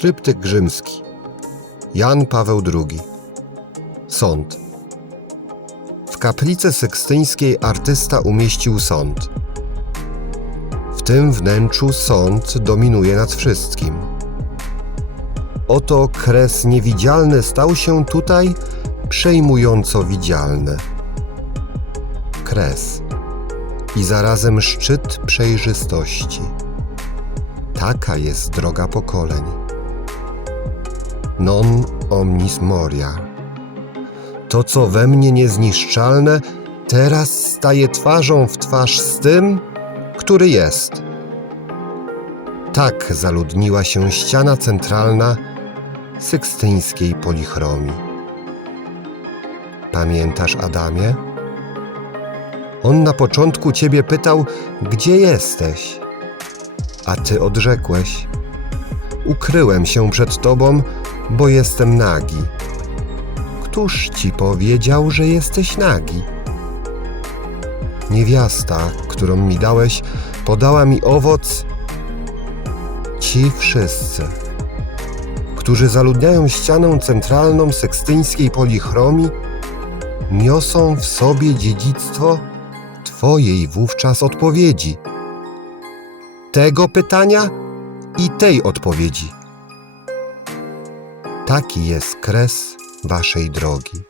Tryptyk rzymski. Jan Paweł II. Sąd. W kaplicy sykstyńskiej artysta umieścił sąd. W tym wnętrzu sąd dominuje nad wszystkim. Oto kres niewidzialny stał się tutaj przejmująco widzialny. Kres i zarazem szczyt przejrzystości. Taka jest droga pokoleń. Non omnis moria. To, co we mnie niezniszczalne, teraz staje twarzą w twarz z tym, który jest. Tak zaludniła się ściana centralna sykstyńskiej polichromii. Pamiętasz, Adamie? On na początku ciebie pytał, gdzie jesteś? A ty odrzekłeś: Ukryłem się przed tobą, bo jestem nagi. Któż ci powiedział, że jesteś nagi? Niewiasta, którą mi dałeś, podała mi owoc. Ci wszyscy, którzy zaludniają ścianę centralną sekstyńskiej polichromii, niosą w sobie dziedzictwo Twojej wówczas odpowiedzi. Tego pytania i tej odpowiedzi. Taki jest kres Waszej drogi.